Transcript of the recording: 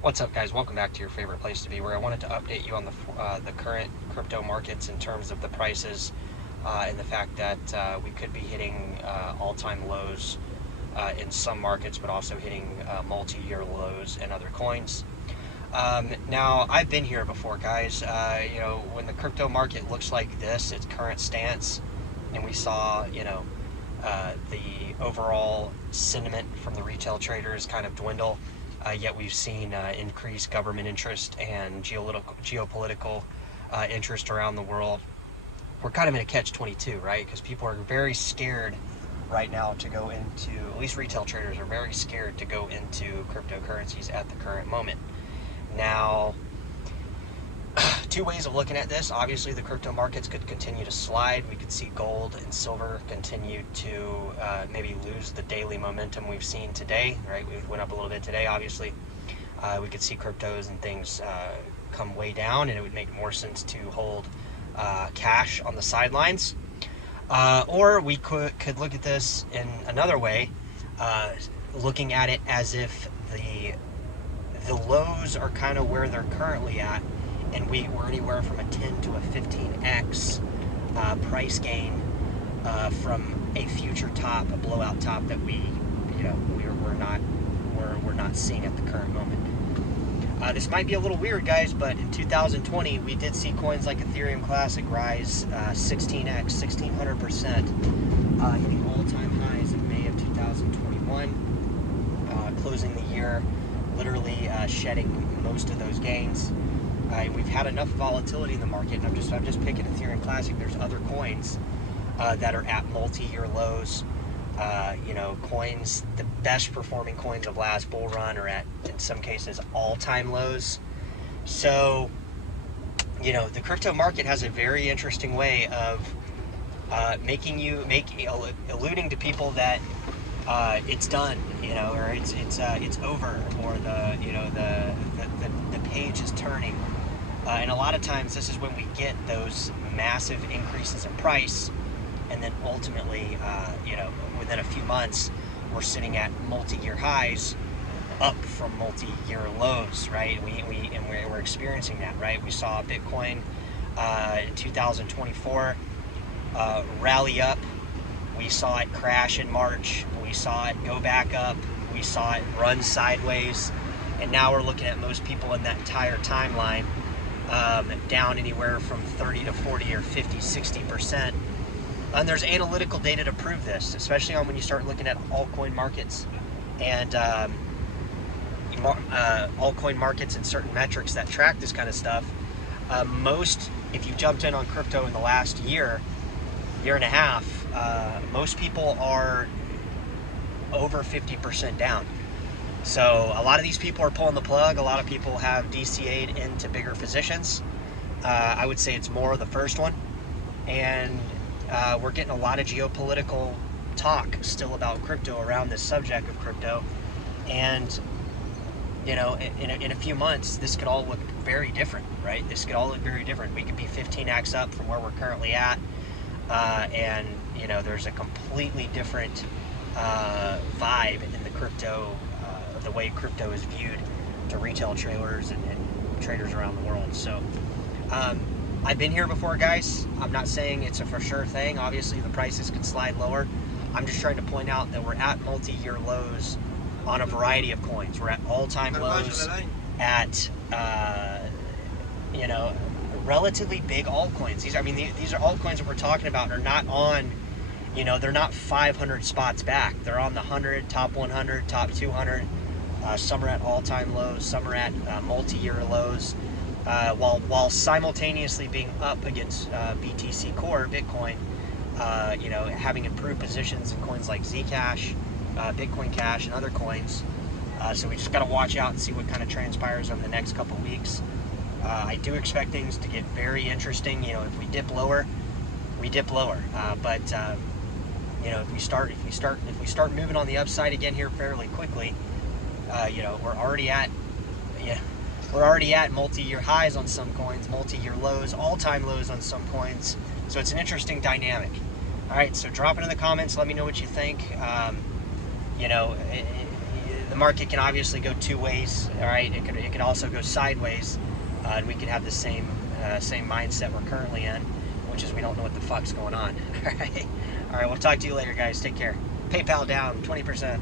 What's up, guys? Welcome back to your favorite place to be, where I wanted to update you on the current crypto markets in terms of the prices and the fact that we could be hitting all-time lows in some markets, but also hitting multi-year lows in other coins. Now, I've been here before, guys. When the crypto market looks like this, its current stance, and we saw, the overall sentiment from the retail traders kind of dwindle. Yet we've seen increased government interest and geopolitical interest around the world. We're kind of in a catch-22, right? Because people are very scared right now to go into, at least retail traders are very scared to go into cryptocurrencies at the current moment. Now, two ways of looking at this. Obviously, the crypto markets could continue to slide. We could see gold and silver continue to maybe lose the daily momentum we've seen today, right? We went up a little bit today, obviously. We could see cryptos and things come way down, and it would make more sense to hold cash on the sidelines. Or we could look at this in another way, looking at it as if the lows are kind of where they're currently at, and we're anywhere from a 10 to a 15x price gain from a future top, a blowout top that we're not seeing at the current moment. This might be a little weird, guys, but in 2020 we did see coins like Ethereum Classic rise 16x, 1600%, hitting all-time highs in May of 2021, closing the year literally shedding most of those gains. We've had enough volatility in the market, and I'm just picking Ethereum Classic. There's other coins that are at multi-year lows. Coins, the best performing coins of last bull run are at, in some cases, all-time lows. So, the crypto market has a very interesting way of alluding to people that it's done, or it's over, or the page is turning. And a lot of times this is when we get those massive increases in price, and then ultimately, within a few months, we're sitting at multi-year highs, up from multi-year lows, right? We're experiencing that, right? We saw Bitcoin in 2024 rally up. We saw it crash in March. We saw it go back up. We saw it run sideways. And now we're looking at most people in that entire timeline down anywhere from 30 to 40 or 50, 60%. And there's analytical data to prove this, especially when you start looking at altcoin markets and altcoin markets and certain metrics that track this kind of stuff. If you jumped in on crypto in the last year and a half, most people are over 50% down. So a lot of these people are pulling the plug. A lot of people have DCA'd into bigger positions. I would say it's more of the first one. And we're getting a lot of geopolitical talk still about crypto around this subject of crypto. And, in a few months, this could all look very different, right? This could all look very different. We could be 15x up from where we're currently at. And there's a completely different vibe in the crypto, the way crypto is viewed to retail traders and traders around the world. So I've been here before, guys. I'm not saying it's a for sure thing. Obviously the prices could slide lower. I'm just trying to point out that we're at multi-year lows on a variety of coins. We're at all-time lows at relatively big altcoins. These are altcoins that we're talking about are not on, they're not 500 spots back. They're on the 100, top 100, top 200. Some are at all-time lows. Some are at multi-year lows. While simultaneously being up against BTC Core, Bitcoin, having improved positions in coins like Zcash, Bitcoin Cash, and other coins. So we just got to watch out and see what kind of transpires over the next couple weeks. I do expect things to get very interesting. If we dip lower, we dip lower. But if we start moving on the upside again here fairly quickly, we're already at multi-year highs on some coins, multi-year lows, all-time lows on some coins. So it's an interesting dynamic. All right, so drop it in the comments. Let me know what you think. the market can obviously go two ways. All right, it could also go sideways, and we could have the same mindset we're currently in, which is we don't know what the fuck's going on. All right, we'll talk to you later, guys. Take care. PayPal down 20%.